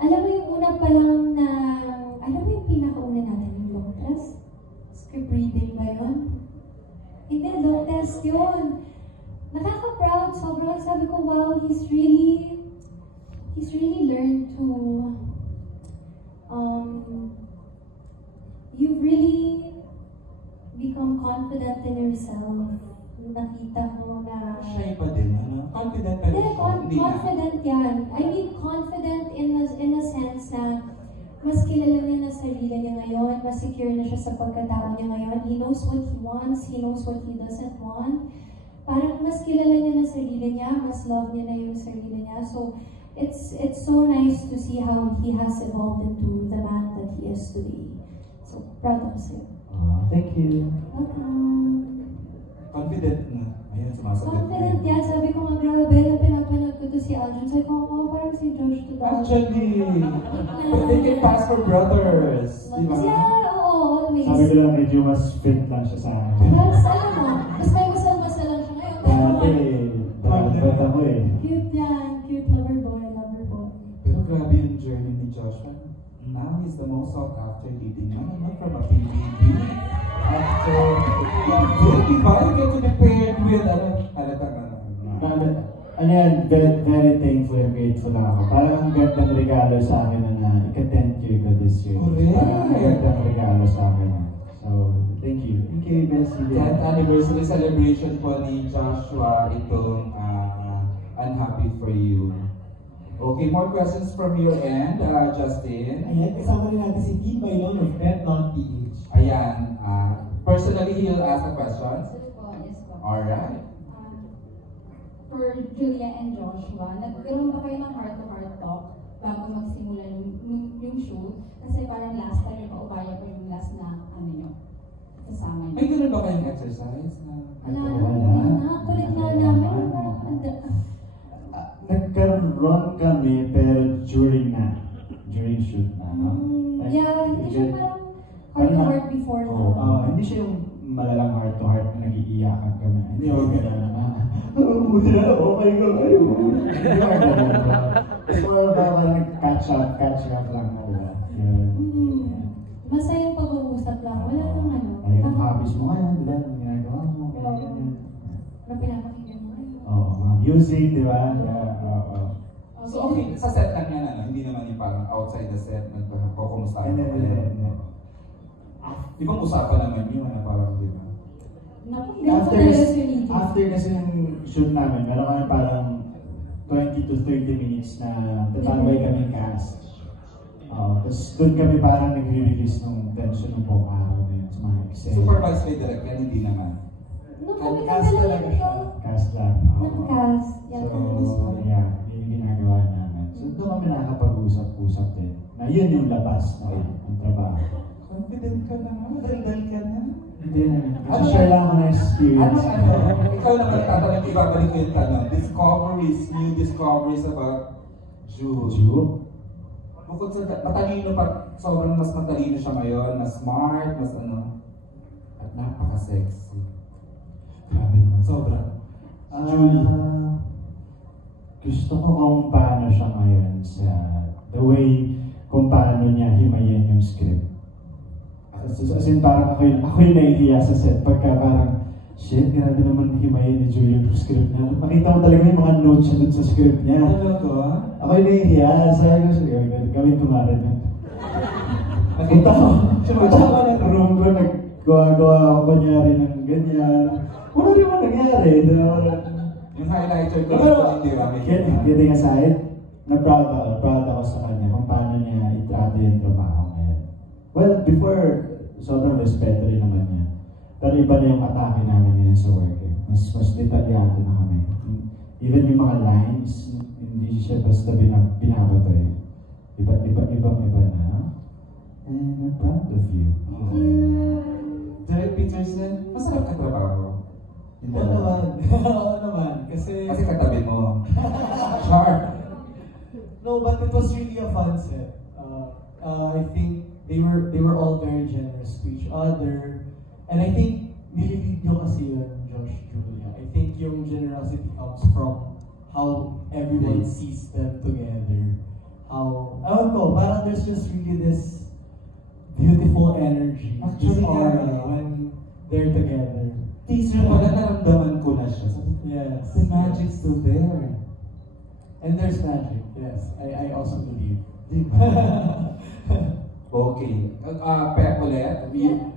Alam mo yung una pa lang na, alam mo yung pinakauna natin yung long test? Script reading ba yun? Hindi, long test yun. Nakaka-proud, sobrang sabi ko, wow, he's really learned to, you've really become confident in yourself. Nakita ko na... Shy pa din, ano? Confident pa rin. Confident yan. I mean, confident in a sense na mas kilala niya na sarili niya ngayon, mas secure na siya sa pagkatao niya ngayon. He knows what he wants, he knows what he doesn't want. Parang mas kilala niya na sarili niya, mas love niya na yung sarili niya. So, it's so nice to see how he has evolved into the man that he is today. So, proud ako sa'yo. Thank you. Welcome. Confident na. Ayun, sumasagot. Confident yan. Sabi ko nga, grabe, na pinapanood ko to si Aljun. Sabi ko, parang si Josh to the Actually, but they can pass for brothers. Di ba? Yeah, oo, always. Sabi ko lang, medyo mas fit lang siya sa akin. Mas, alam mo, mas may masal-masal lang siya ngayon. Dati ako eh. Cute yan. Cute lover boy, lover boy. Pero grabe yung journey ni Joshua. Now he's the most sought after leading man, not from a PBB. After, di ba? You get to be paired with, Ano yan, very thankful and grateful lang ako. Parang ang gandang regalo sa akin na ika-10th year ko this year. Parang ang gandang regalo sa akin. So, thank you. Thank you, Bessie. 10th anniversary celebration po ni Joshua itong I'm happy for you. Okay, more questions from your end, Justin. Ayan, kasama rin natin si Dean Bailon of PET.ph. Ayan, personally, he'll ask the questions. Yes po. Alright. For Julia and Joshua, nagkaroon ba kayo ng heart-to-heart talk bago magsimula yung shoot? Kasi parang last time, yung paubaya pa yung last na kasama niyo. May gano'n ba kayong exercise? Wala. Kulit nga namin. Nagkaroon kami, pero during shoot na. No? Yeah, hindi siya parang heart-to-heart before na. Hindi siya yung malalang heart-to-heart na nag-iiyakan kami. Hindi ako gano'n na. Buti na, okay ko kayo. Hindi ako gano'n. So, parang nag-catch up lang ako. Masayang pag-uusap lang. Wala nang ano. Yung hobbies mo ngayon, di ba? Yung ginagawa mo. Na pinapakinggan mo ngayon. Mga music, di ba? So okay, sa set lang yan, hindi naman yung parang outside the set, nagkakumusta. Ibang usapan naman yun, parang di ba? After kasi ng shoot namin, meron kami parang 20 to 30 minutes na tatambay kami cast. Tapos doon kami parang nagre-release ng tension ng buong araw na yun sa mga excel. Supervised by direct, yan hindi naman. Cast talaga siya. Cast lang. Nag-cast. So, yeah, yun yung ginagawa namin. So doon kami nakakapag-usap-usap din. Na yun yung labas na ang trabaho. Confident ka na, madaldal ka na. Hindi na. Share lang ako na experience. Ikaw naman tatanong, ibabalik ko yung tanong. New discoveries about Ju. Bukod sa matalino pa, sobrang mas matalino siya ngayon, mas smart, mas at napaka-sexy. Grabe naman, sobrang. Gusto ko kung paano siya ngayon sa the way kung paano niya himayin yung script. As in parang ako yung nahihiya sa set pagka parang shit, grabe naman himayin ni Julia yung script niya. Makita mo talaga yung mga notes niya dun sa script niya. Ako yung nahihiya. Sabi ko siya, gawin ko nga rin yun. Nakita ko ng room ko, naggawa ako kanyari ng ganyan. Wala rin mo nangyari. Yung highlighter ko, hindi ba? Kidding aside, proud ako sa kanya kung paano niya itrato yung trabaho ngayon. Well, before, sobrang respeto rin naman niya. Pero iba na yung atake namin ngayon sa work. Mas detalyado na kami. Even yung mga lines, hindi siya basta binabato eh. Iba na. And I'm proud of you. Derek Peterson, masarap ka trabaho. Oo naman. Kasi katabi mo. Sharp. No, but it was really a fun set. I think they were all very generous to each other. And I think nililid nyo kasi yun, Josh, Julia. I think yung generosity comes from how everyone sees them together. Ewan ko, there's just really this beautiful energy, this Actually, aura yeah. when they're together. Teaser pala, naramdaman ko na siya. Sabi ko, Yes. the magic's still there. And there's magic, yes. I also believe. Okay. Pep ulit,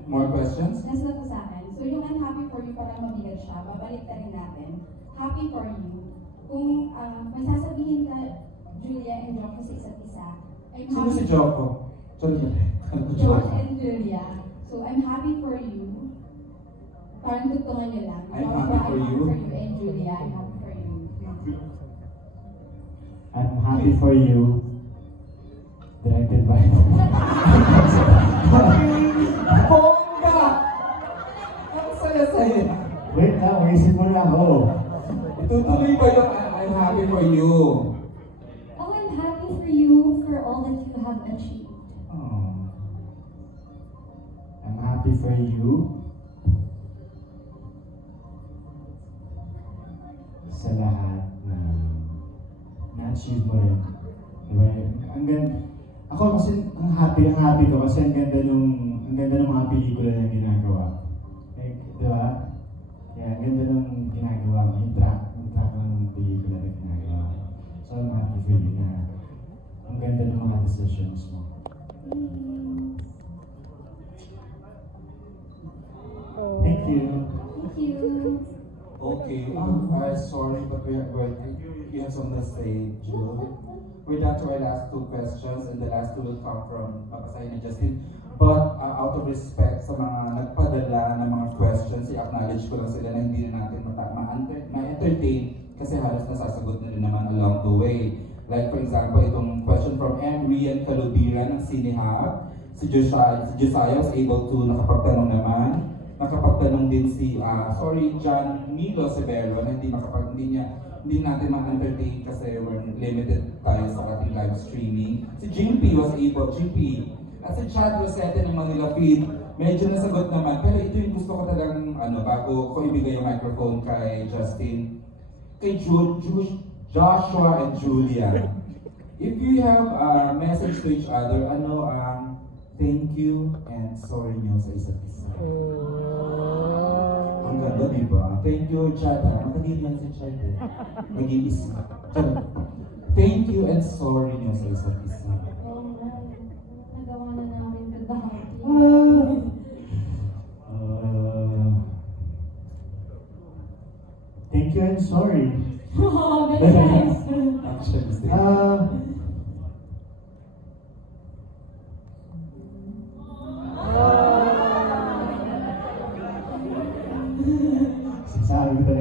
more questions? Nasa na po sa akin. So yung I'm happy for you, parang mabigat siya. Babalik na rin natin. Happy for you. Kung may sasabihin ka, Julia and Jocko sa isa't isa, I'm Sino happy si Jocko? Sorry ba? Josh and Julia. So I'm happy for you. Parang tugtungan niyo lang. I'm Joshua, happy for you. and Julia, I'm happy for you. I'm happy for you. Directed by Bongga! Ang saya-saya. Wait lang, may isip mo na ako. Itutuloy ba yung I'm happy for you? Oh, I'm happy for you for all that you have achieved. Oh. I'm happy for you. Sa lahat na na-achieve mo rin. Diba? Ako kasi ang happy ko kasi ang ganda ng mga pelikula na ginagawa. Like, diba? Kaya ang ganda ng ginagawa mo, yung track ng pelikula na ginagawa mo. So I'm happy for you na ang ganda ng mga decisions mo. Thank you. Thank you. Okay. Sorry, but you have something to say, Jules. We're down to our last two questions, and the last two will come from Papasahin and Justin. But out of respect sa mga nagpadala ng mga questions, i-acknowledge ko lang sila na hindi na natin ma-entertain kasi halos nasasagot na rin naman along the way. Like for example, itong question from M. Rian Calubira ng Cinehub. Si Josiah was able to nakapagtanong naman. Nakapagtanong din si John Milo Severo na hindi natin ma-entertain kasi we're limited tayo sa ating live streaming. Si GP was able, at si Chad Rosette ng Manila Feed, medyo nasagot naman. Pero ito yung gusto ko talagang, bago ko ibigay yung microphone kay Justin, kay Joshua and Julia. If you have a message to each other, thank you and sorry nyo sa isa't isa. Ang ganda, di ba? Thank you, Chad. Matalino yan si Chad. Nag-iisip. Thank you and sorry nyo sa isa't isa. Nagawa na namin the dahil. Thank you and sorry. Oh, that's nice. Actually, sabi ko